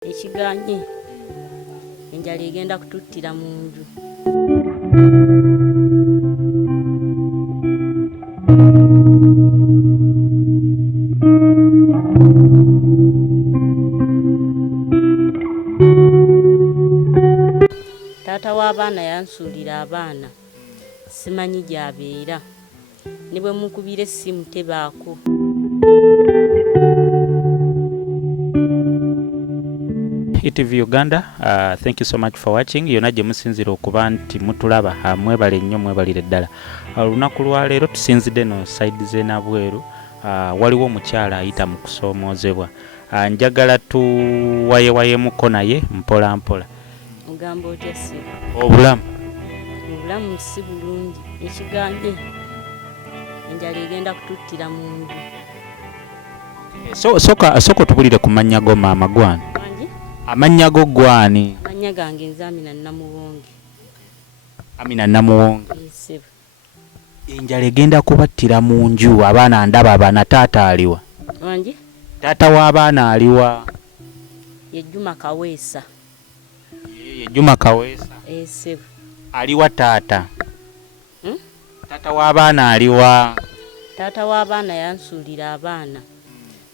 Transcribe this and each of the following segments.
Ekiganye enjala egenda kututtira mu nju. Taata w'abaana yansuulira abaana simanyi gy'abeera, ne bwe mukubira essimu tebaako. ETV Uganda, thank you so much for watching. Yonna gye musinzira okuba nti mutulaba, mwebale nnyo, mwebalire ddala. Olunaku lwa leero tusinzidde no side z'enabweru, waliwo omukyala ayita mu kusoomoozebwa. Njagala tuwayewayemuko naye mpola mpola. Ogamba otya si? Obulamu? Obulamu si bulungi. Ekiganye enjala egenda kututtira mu nju. Sooka tubulire ku mannya go maama gwani. Amannya go gwani? Amannya gange nze Amina Namuwonge. Amina Namuwonge. Yesebo. Enjala egenda kubattira mu nju, abaana ndaba abaana. Taata aliwa? Wangi? Taata w'abaana aliwa? Ye Juma Kaweesa. Ye Juma Kaweesa. Yesebo. Aliwa taata? Taata w'abaana aliwa? Taata w'abaana yansuulira abaana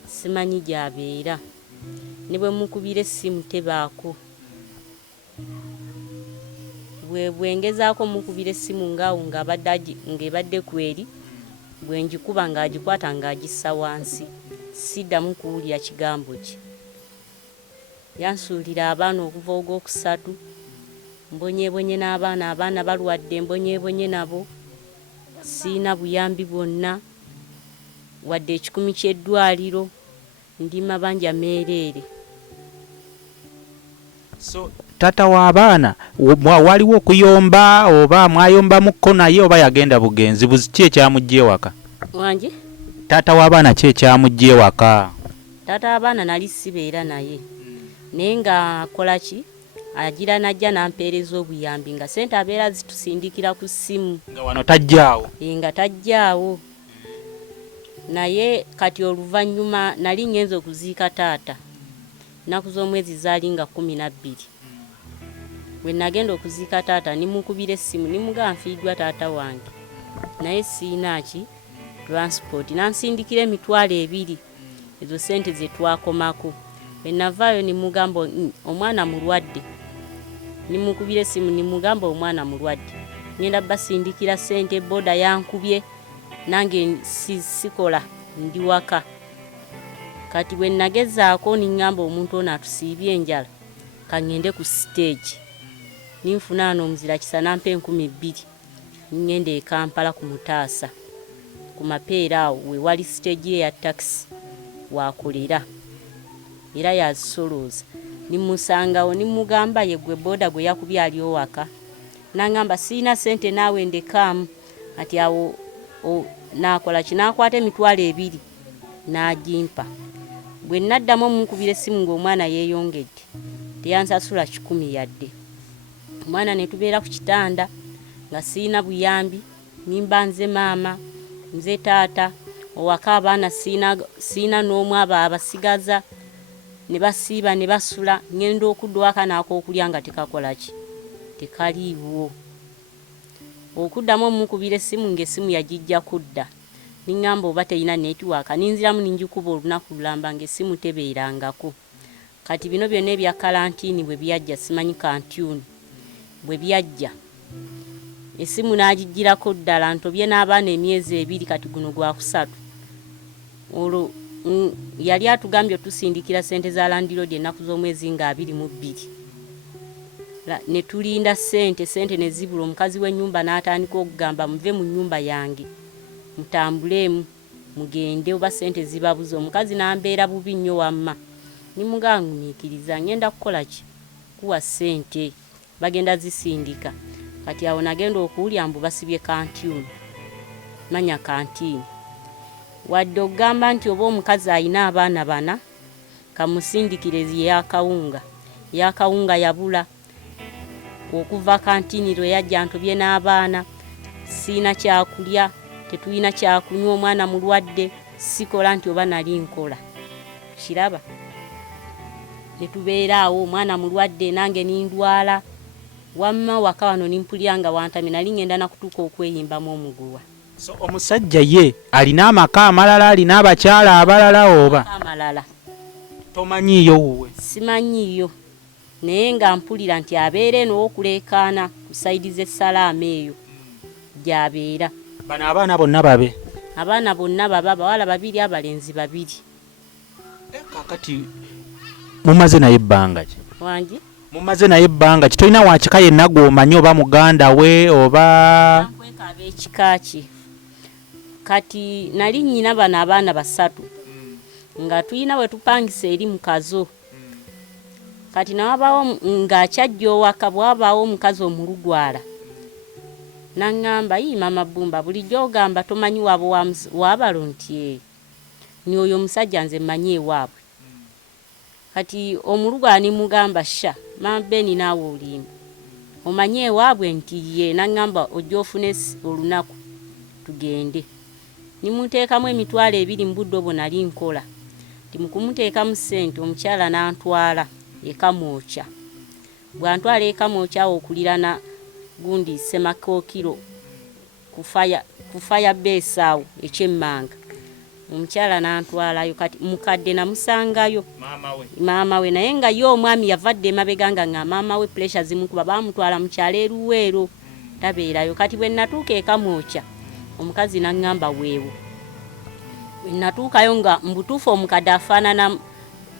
simanyi gy'abeera, ne bwe mukubira essimu tebaako. Bwengezaako mukubira essimu ngaawo ng'ebadde kweri, bwe ngikuba ng'agikwata ng'agissa wansi, siddamu kuwulira kigambo kye. Yansuulira abaana okuva ogwokusatu, mbonyeebonye n'abaana, abaana balwadde mbonyeebonye nabo, siina buyambi bwonna wadde ekikumi ky'eddwaliro, ndi mabanja meereere. So taata w'abaana waliwo okuyomba, oba mwayombamuko naye, oba yagenda bugenzi? Ki ekyamugya ewaka? Wangi? Taata w'abaana ki ekyamugya ewaka? Taata w'abaana nali sibeera naye, naye nga akola ki? Agira najja nampeereza obuyambi nga sente abeera zitusindikira ku ssimu. Nga wano tajjaawo? Nga tajjaawo. Naye kati oluvannyuma nali ngenza okuziika taata, nnaku z'omwezi zaali nga 12. Bwe nagenda okuziika taata nimukubira essimu nimugamba nfiiddwa taata wange, naye siina ki transport, nansindikira $200 ezo sente ze twakomako. Bwe navaayo nimugamba omwana mulwadde, nimukubira essimu nimugamba omwana mulwadde, ngenda basindikira sente, boda yankubye, nange sikola ndi waka. Kati bwe nagezaako ningamba omuntu ono atusiibye enjala, kangende ku stage ninfuna ano omuzira kisa nampa 20,000 ngenda e Kampala ku Mutaasa ku mapeera awo we wali stage ye ya taxi wakolera era yazisolooza. Nimusangawo nimugamba ye gwe boda gwe yakubye ali owaka, nangamba siina sente naawe ndekaamu. Ati awo nakola kinakwata $20 n'agimpa. Bwe naddamu mukubira essimu ng'omwana yeeyongedde, teyansasula 10 yadde. Omwana ne tubeera ku kitanda nga siina buyambi, nimba nze maama, nze taata, owaka abaana siina n'omu abo abasigaza, ne basiiba ne basula, ngenda okuddwaka n'akookulya nga tekakola ki? Tekaliiwo. Okuddamu mukubira essimu ng'essimu yagijja kudda, ningamba oba teyina netiwaaka, ninziramu ninjikuba olunaku lulamba ng'essimu tebeerangako. Kati bino byonna ebya kalantiini bwe byajja, simanyi kantyuni bwe byajja, essimu n'agijjirako ddala, ntobye n'abaana emyezi 2, kati guno gwa 3. Olwo yali atugambye tusindikira sente za landiroodi ennaku z'omwezi nga 22. Ne tulinda sente ne zibula. Omukazi w'ennyumba n'atandika okugamba muve mu nnyumba yange mutambulemu mugende oba sente zibabuze. Omukazi n'ambeera bubi nnyo wamma, nimugamba nyiikiriza ngenda kukola ki? Kuwa sente bagenda zisindika. Kati awo nagenda okuwulya mbu basibye kantyuni, manya kantiini. Wadde okugamba nti oba omukazi ayina abaana 4 kamusindikire yakawunga yabula. Okuva kantiini lwe yajja ntobye n'abaana, siina kyakulya, tetulina kyakunywa, omwana mulwadde, sikola nti oba nali nkola. Kiraba? ne tubeeraawo omwana mulwadde nange nindwala wamma waka wano nimpulira nga wantamye nali ngenda nakutuuka okweyimbamu omuguwa. So omusajja ye alina amaka amalala, alina abakyala abalala oba amalala? Tomanyiiyo wuwe? Simanyiiyo, naye nga mpulira nti abeera eno okuleekaana ku sayidi z'essalaama eyo gy'abeera. Bano abaana bonna babe? Abaana bonna baba, abawala 2 abalenzi 2. Kakati mumaze naye ebbanga ki? Wangi? Mumaze naye ebbanga ki? Tolina wakika yenna gw'omanyi oba muganda we oba? Nkweka ab'ekika ki. Kati nali nnyina bano abaana 3 nga tuyina we tupangisa eri mukazo. Kati nawabaawo ng'akyajja owaka bw'abaawo omukazi omulugwala n'aŋŋamba yi mama Bumba bulijjo ogamba tomanyi wabo wabalo nti ni oyo omusajja nze mmanyi ewaabwe. Kati omulugwala nimugamba sha mama Beni naawe olimba omanyi ewaabwe nti ye, n'aŋŋamba ojja ofune olunaku tugende. Nimuteekamu emitwalo 2 mu budde obwo nali nkola. Ti mukumuteekamu ssente omukyala n'antwala eka Mwokya. Bw'antwala eka Mwokya okulirana gundi Semakookiro ku fire base awo ekyemmanga. Omukyala n'antwalayo. Kati mukadde namusangayo maama we naye nga ye omwami yavadde emabega nga maama we pressure zimukuba, baamutwala mu kyalo eruweero tabeerayo. Kati bwe natuuka eka Mwokya omukazi n'aŋŋamba weewo. Bwe natuukayo nga mbutuufu omukadde afaanana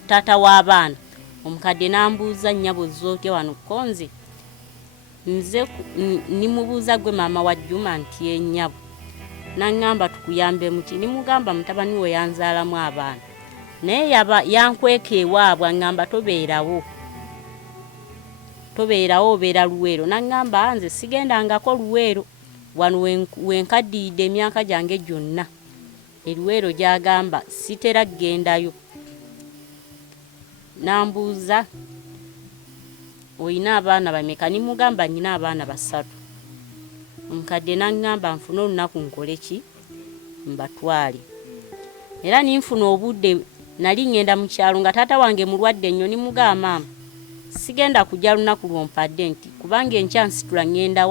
taata w'abaana, omukadde n'ambuuza nnyabo zooke wano konze nze nimubuuza gwe maama wa Juma nti ennyabo. N'aŋŋamba tukuyambe muki? Nimugamba mutabani we yanzaalamu abaana naye yankweka ewaabwe aŋŋamba tobeerawo obeera Luweero. N'aŋŋamba nze sigendangako Luweero, wano wenkaddiridde emyaka gyange gyonna. Eruweero gy'agamba sitera kugendayo. Nambuuza oyina abaana bameka? Nimugamba nnyina abaana 3. Omukadde n'aŋŋamba nfune olunaku nkole ki? Mbatwale. Era ninfuna obudde nali ngenda mu kyalo nga taata wange mulwadde nnyo. Nimugamba maama sigenda kujja lunaku lwompadde nti kubanga enkya nsitula ngenda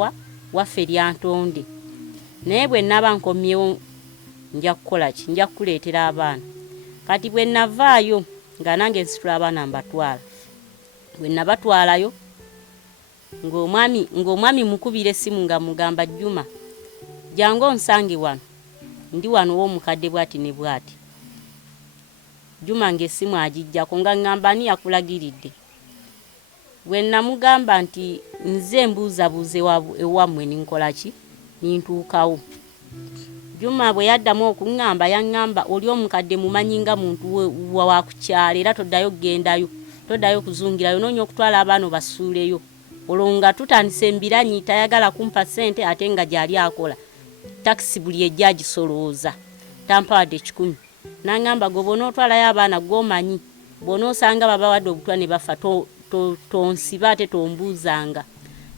waffe lyantonde, naye bwe naba nkomyewo nja kukola ki? Nja kuleetera abaana. Kati bwe navaayo nga nange nsitula abaana mbatwala. Bwe nabatwalayo ng'omwami mukubira essimu nga mugamba Juma jangu onsange wano, ndi wano w'omukadde bwati ne bwati. Juma ng'essimu agijjako nga ŋŋamba ani yakulagiridde? Bwe namugamba nti nze mbuuzabuuze ewammwe ninkola ki? Nintuukawo. Juma bwe yaddamu okuŋŋamba yaŋŋamba oli omukadde mumanyi nga muntu wa kukyala era toddayo kugendayo, toddayo kuzungirayo, noonya okutwala abaana basuuleyo. Olwo nga tutandise embiranyi tayagala kumpa ssente ate nga gy'ali akola. Takisi buli ejja agisolooza tampawadde 10. N'aŋŋamba gwe bonootwalayo abaana gw'omanyi bonoosanga babawadde obutwa ne bafa tonsiba ate tombuuzanga.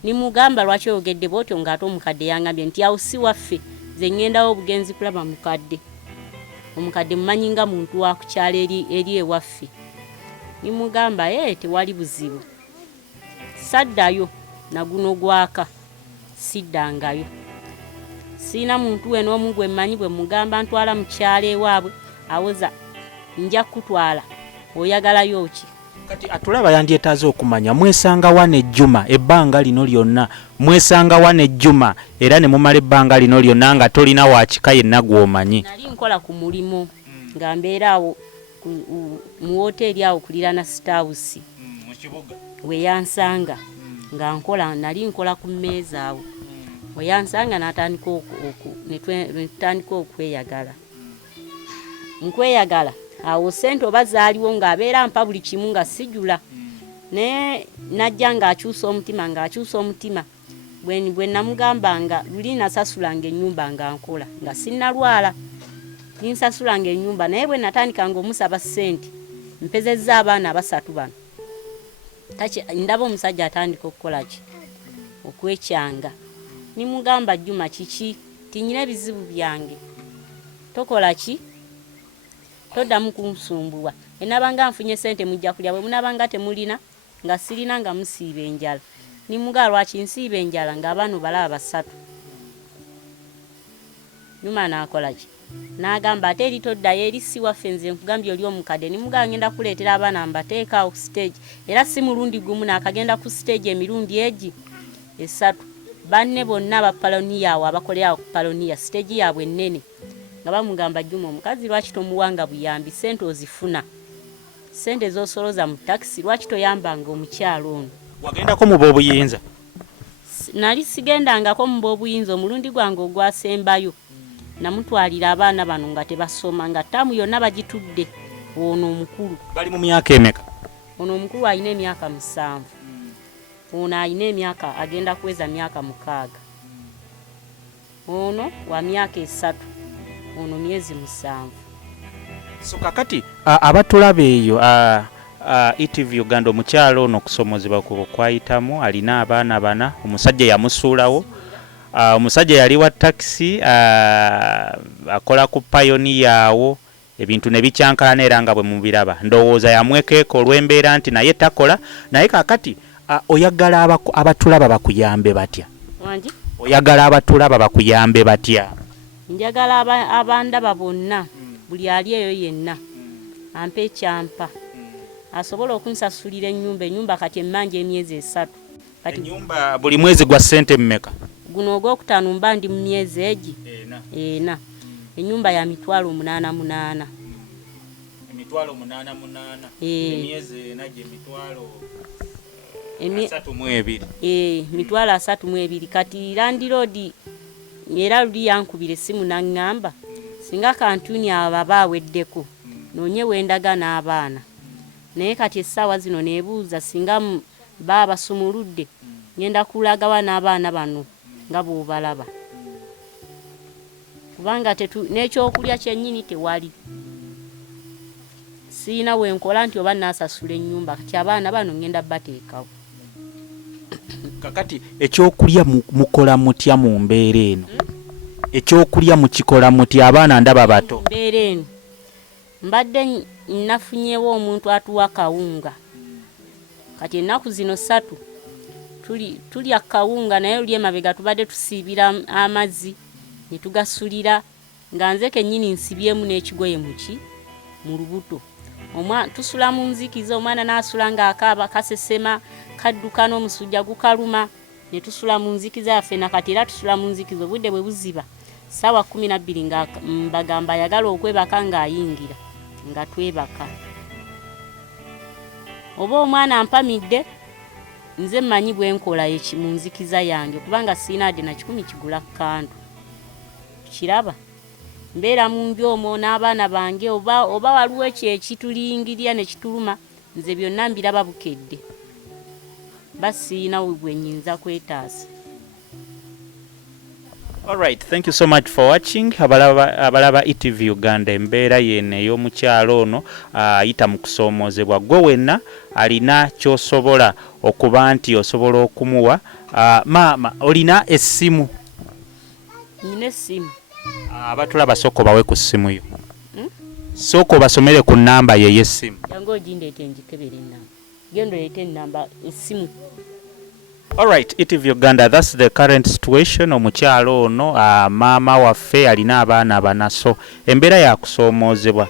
Nimugamba lwaki oyogedde bw'otyo ng'ate omukadde yaŋŋambye nti awo si waffe, ze ŋŋendawo obugenzi kulaba mukadde. Omukadde mumanyi nga muntu wa kukyala eri ewaffe. Nimugamba tewali buzibu. Saddayo na guno gwaka siddangayo. Siina muntu we n'omu gwe mmanyi bwe mugamba ntwala mu kyalo ewaabwe awoza nja kutwala oyagalayo ki? Kati atulaba yandyetaaze okumanya mwesanga wane Juma ebbanga lino lyonna, mwesanga wane Juma era ne mumala ebbanga lino lyonna nga tolina wakika yenna gw'omanyi? Nali nkola ku mulimo nga mbeera awo mu woteeri awo kulirana Sitawusi mu kibuga. We yansanga nga nali nkola ku mmeeza awo. We yansanga netutandika okweyagala. Nkweyagala awo ssente oba zaaliwo ng'abeera mpa buli kimu nga sijula. Naye najja ng'akyusa omutima. Bwe namugamba nga luli nasasulanga ennyumba nga nkola nga sinnalwala. Ninsasulanga ennyumba naye bwe natandika ng'omusaba ssente mpezezza abaana 3 bano. Ndaba omusajja atandika okukola ki? Okwekyanga. Nimugamba Juma kiki? Tinyina ebizibu byange. Tokola ki? toddamu kunsumbuwa enabanga nfunye sente mujja kulya bwe munabanga temulina nga sirina nga musiiba enjala nimuga lwaki nsiiba enjala ng'abaana balaba basatu nyuma naakola ki n'agamba ate eri toddayo eri si waffe nze nkugambye oli omukadde nimuga ngenda kuleetera abaana mbateekaawo ku stage era si mulundi gumu naakagenda ku stage emirundi egi esatu banne bonna abapaloniya awo abakolera ku paloniya stage yaabwe ennene nga bamugamba Juma omukazi lwaki tomuwanga buyambi sente ozifuna sente z'osoloza mu takisi lwaki toyambanga omukyalo ono wagendako mu b'obuyinza nali sigendangako mu b'obuyinza omulundi gwange ogwasembayo namutwalira abaana bano nga tebasoma nga ttaamu yonna bagitudde ono omukulu bali mu myaka emeka ono omukulu alina emyaka 7 ono alina emyaka agenda kuweza myaka 6 ono wa myaka 3 ono myezi 7 so kakati abatulaba eyo ETV Uganda omukyalo ono okusomozebwa kwayitamu alina abaana bana omusajja yamusuulawo omusajja yali wa taxi akola ku pioneer awo ebintu ne bicyankana era nga bwe mubiraba ndowooza yamwekeeko olw'embeera nti naye takola naye kakati oyagala abatulaba bakuyambe batya wangi oyagala abatulaba bakuyambe batya njagala abandaba bonna buli ali eyo yenna ampe ekyampa asobola okunsasulira ennyumba kati emmanja emyezi 3 kati ennyumba buli mwezi gwa ssente mmeka guno ogwokutaano mba ndi mu myezi egi ena ennyumba ya mitwalo 88 emitwalo 88 emyezi ena gye mitwalo 32 mitwalo 32 kati landiroodi era luli yankubira essimu n'aŋŋamba singa kantuni abo baaweddeko noonye wendaga n'abaana naye kati essaawa zino neebuuza singa baba basumuludde ngenda kulagawa n'abaana bano nga bw'obalaba kubanga n'ekyokulya kyennyini tewali siina wenkola nti oba naasasula ennyumba kati abaana bano ngenda bateekawo kakati ekyokulya mukola mutya mu mbeera eno ekyokulya mukikola mutya abaana ndaba bato mbeera eno mbadde nafunyewo omuntu atuwa kawunga kati ennaku zino 3 tulya kawunga naye luli emabega tubadde tusiibira amazzi ne tugasulira nga nze kennyini nsibyemu n'ekigoye mu lubuto tusula mu nzikiza omwana n'asula ng'akaaba kasesema kadduka n'omusujja gukaluma ne tusula mu nzikiza yaffe nakati era tusula mu nzikiza obudde bwe buziba ssaawa 12 nga mbagamba ayagala okwebaka ng'ayingira nga twebaka oba omwana ampamidde nze mmanyi bwe nkola mu nzikiza yange kubanga siina adde na 10 kigula kkandu kiraba mbeera mu nju omwo n'abaana bange oba waliwo ekyo ekitulingirya ne kituluma nze byonna mbiraba bukedde basiina bwe nnyinza kwetaasa. Alright, thank you so much for watching. Abalaba ETV Uganda embeera yene ey'omukyalo ono ayita mu kusoomozebwa gwe wenna alina ky'osobola okuba nti osobola okumuwa. Maama olina essimu? Nina essimu. Abatulaba sooka bawe ku ssimu yo. Sooka basomere ku nnamba ye y'essimu. Yango ogindeete njikebere ennamba. Gendo leete ennamba essimu. Alright, ETV Uganda, that's the current situation. Omukyalo ono maama waffe alina abaana banaso embeera ya kusoomozebwa.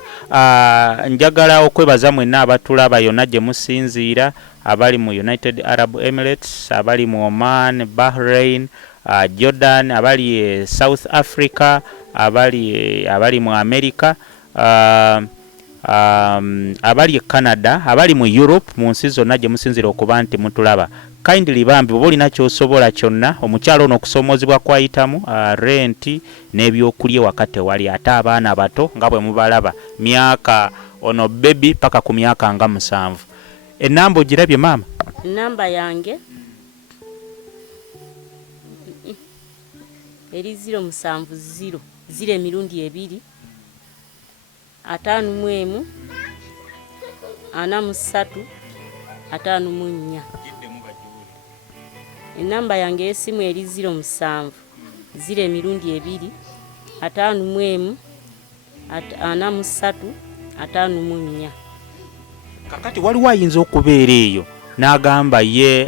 Njagala okwebaza mwenna abatulaba yonna gye musinziira, abali mu United Arab Emirates, abali mu Oman, Bahrain, Jordan, abali South Africa, abali mu America, abali Canada, abali mu Europe, mu nsi zonna gye musinziira okuba nti mutulaba. Kindly bambi bwe olina ky'osobola kyonna omukyalo ono okusoomozebwa kwayitamu renti n'ebyokulya wakati wali ate abaana bato nga bwe mubalaba myaka ono baby paka ku myaka nga 7. Ennamba ogirabye maama? Ennamba yange eri 070 0 emirundi 2 51 43 54. Enamba yange y'essimu eri 07 0 emirundi 2 51 43 54. kakati waliwo ayinza okubeera eyo n'agamba ye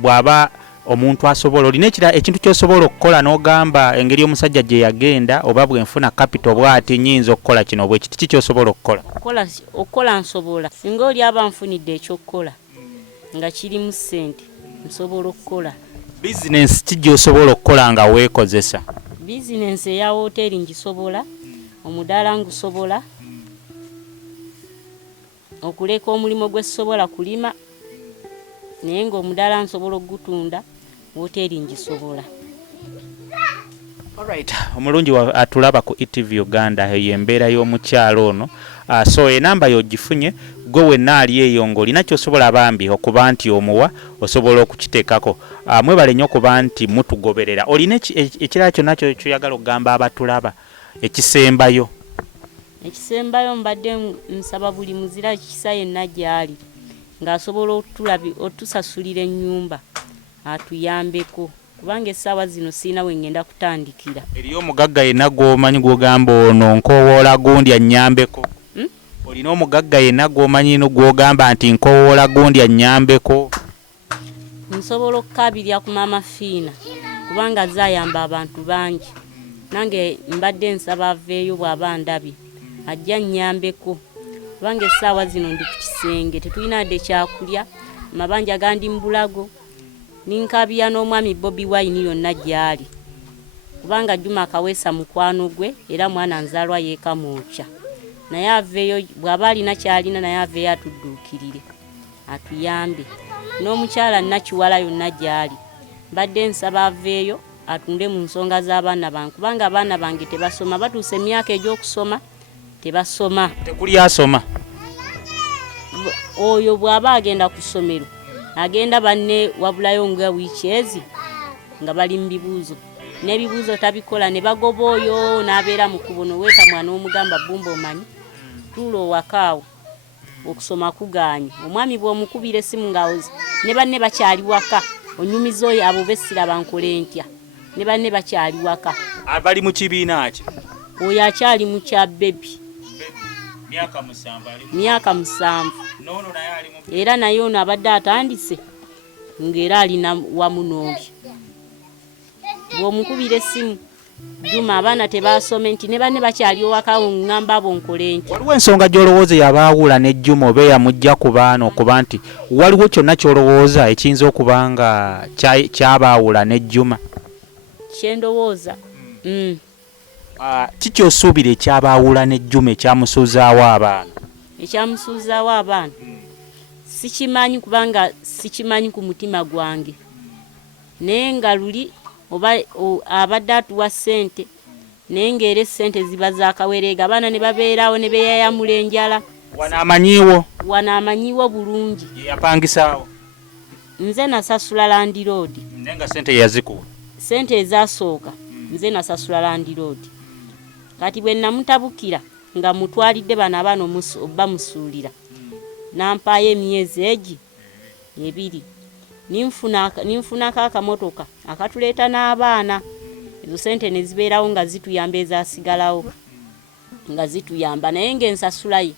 bw'aba omuntu asobola olina ekintu ky'osobola okukola n'ogamba engeri omusajja gye yagenda oba bwenfuna capital bw'ati nnyinza okukola kino bwe kiti ky'osobola okukola okukola nsobola singa oli aba nfunidde ekyokukola nga kirimu ssente nsobola okukola. bizinensi ki gy'osobola okukola nga weekozesa? bizinensi eya woteeri ngisobola, omudaala ngusobola, okuleka omulimu gwe sisobola kulima naye ng'omudaala nsobola okugutunda, woteeri ngisobola. Alright, omulungi atulaba ku ETV Uganda eyo embeera y'omukyalo ono. So enamba y'ogifunye gwe wenna ali eyo ng'olina ky'osobola bambi okuba nti omuwa osobola okukiteekako. Mwebale nnyo okuba nti mutugoberera. Olina ekirala kyonna kyoyagala okugamba abatulaba ekisembayo? Ekisembayo mbadde nsaba buli muzira kisa yenna gy'ali ng'asobola otusasulira ennyumba atuyambeko kubanga essaawa zino siina we ngenda kutandikira. Eriyo omugagga yenna gw'omanyi gw'ogamba ono nkowoola gundi annyambeko? Olina omugagga yenna gw'omanyi gw'ogamba nti nkowoola gundi annyambeko? Nsobola okukabirya ku maama Fiina kubanga azze ayamba abantu bangi, nange mbadde nsaba aveeyo bw'aba ndabye ajja nnyambeko kubanga essaawa zino ndi ku kisenge tetulina adde kyakulya, amabanja gandi mu bulago. Ninkabya n'omwami Bobi Wine yonna gy'ali kubanga Juma akaweesa mukwano gwe era mwana nzaalwa yeeka mwokya, naye aveeyo bw'aba alina kyalina naye aveeyo atudduukirire atuyambe. N'omukyala Nakiwala yonna gy'ali mbadde nsaba aveeyo atunde mu nsonga z'abaana bange kubanga abaana bange tebasoma, batuuse emyaka egy'okusoma tebasoma. Tekuli asoma? Oyo bw'aba agenda ku ssomero agenda banne wabulayo nga wiiki ezi nga bali mu bibuuzo, n'ebibuuzo tabikola ne bagoba oyo n'abeera mu kkubo noweeta mwana omugamba bumba omanyi tuula owakaawo okusoma kugaanye. Omwami bw'omukubira essimu ngawozi ne banne bakyali waka onyumiza oyo abo bessira bankole ntya ne banne bakyali waka. Abali mu kibiina ki? Oyo akyali mu kya bebi myaka 7 era naye ono abadde atandise ng'era alina wamu n'oli. Bw'omukubira essimu Juma abaana tebasome nti ne banne bakyali owakawo ngamba abo nkole nti. Waliwo ensonga gy'olowooza yabaawula ne Juma oba eyamujja ku baana okuba nti waliwo kyonna ky'olowooza ekiyinza okuba nga kyabaawula ne Juma? Kyendowooza kikyosuubira ekyabaawula ne Juma ekyamusuuzaawo abaana? Ekyamusuuzaawo abaana sikimanyi kubanga sikimanyi ku mutima gwange, naye nga luli oba abadde atuwa ssente naye ng'era essente ziba zaakawereega abaana ne babeerawo ne beeyayamula enjala. Wanaamanyiwo bulungi. Yapangisaawo? Nze nasasula landiroodi. Naye nga ssente yazikuwa? Ssente ezasooka nze nasasula landiroodi. Kati bwe namutabukira nga mutwalidde bano abaana bamusuulira nampaayo emyezi egi 2 ninfunako akamotoka akatuleeta n'abaana. Ezo ssente ne zibeerawo nga zituyamba, ezasigalawo nga zituyamba naye ng'ensasulayo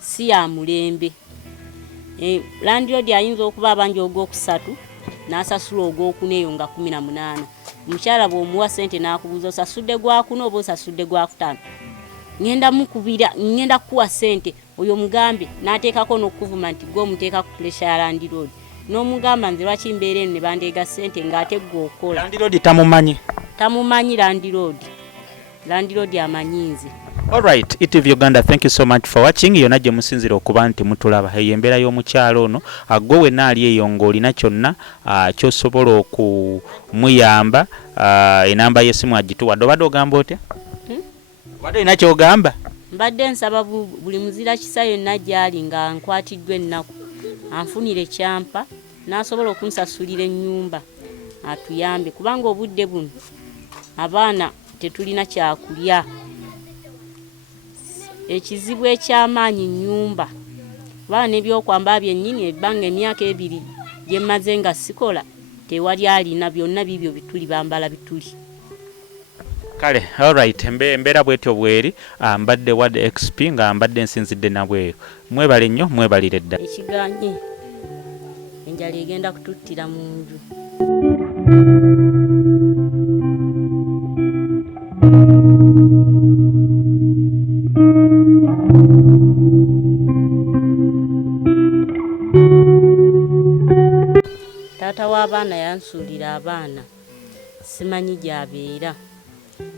si ya mulembe. Landiroodi ayinza okuba abangi ogwokusatu n'asasula ogwokuna eyo nga 18. Omukyala bw'omuwa ssente n'akubuuza osasudde gwakuna oba osasudde gwakutaano, ngenda kukuwa ssente oyo mugambe n'ateekako n'okuvuma nti gwe omuteeka ku puresha ya landiroodi n'omugamba nze lwaki mbeera eno ne bandeega ssente ng'ate gwe okola. Landiroodi tamumanyi? Tamumanyi landiroodi amanyi nze. Alright, ETV Uganda, thank you so much for watching. Yonna gye musinzira okuba nti mutulaba eyo embeera y'omukyalo ono gwe wenna ali eyo ng'olina kyonna ky'osobola okumuyamba. Enamba y'essimu agituwadde. Obadde ogamba otya? Obadde olina ky'ogamba? Mbadde nsaba buli muzira kisa yonna gy'ali nga nkwatiddwa ennaku anfunire kyampa n'asobola okunsasulira ennyumba atuyambe kubanga obudde buno abaana tetulina kyakulya. Ekizibu eky'amaanyi nnyumba baana n'ebyokwambala byennyini ebbanga emyaka 2 gye mmaze nga sikola tewali alina, byonna bibyo bituli bambala bituli. kale alright embeera bwetyo bweri mbadde ward XP nga mbadde nsinzidde nabweyo mwebale nnyo mwebalire ddala ekiganye enjala egenda kututtira mu nju taata w'abaana yansuulira abaana simanyi gy'abeera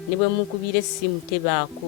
ne bwe mukubira essimu tebaako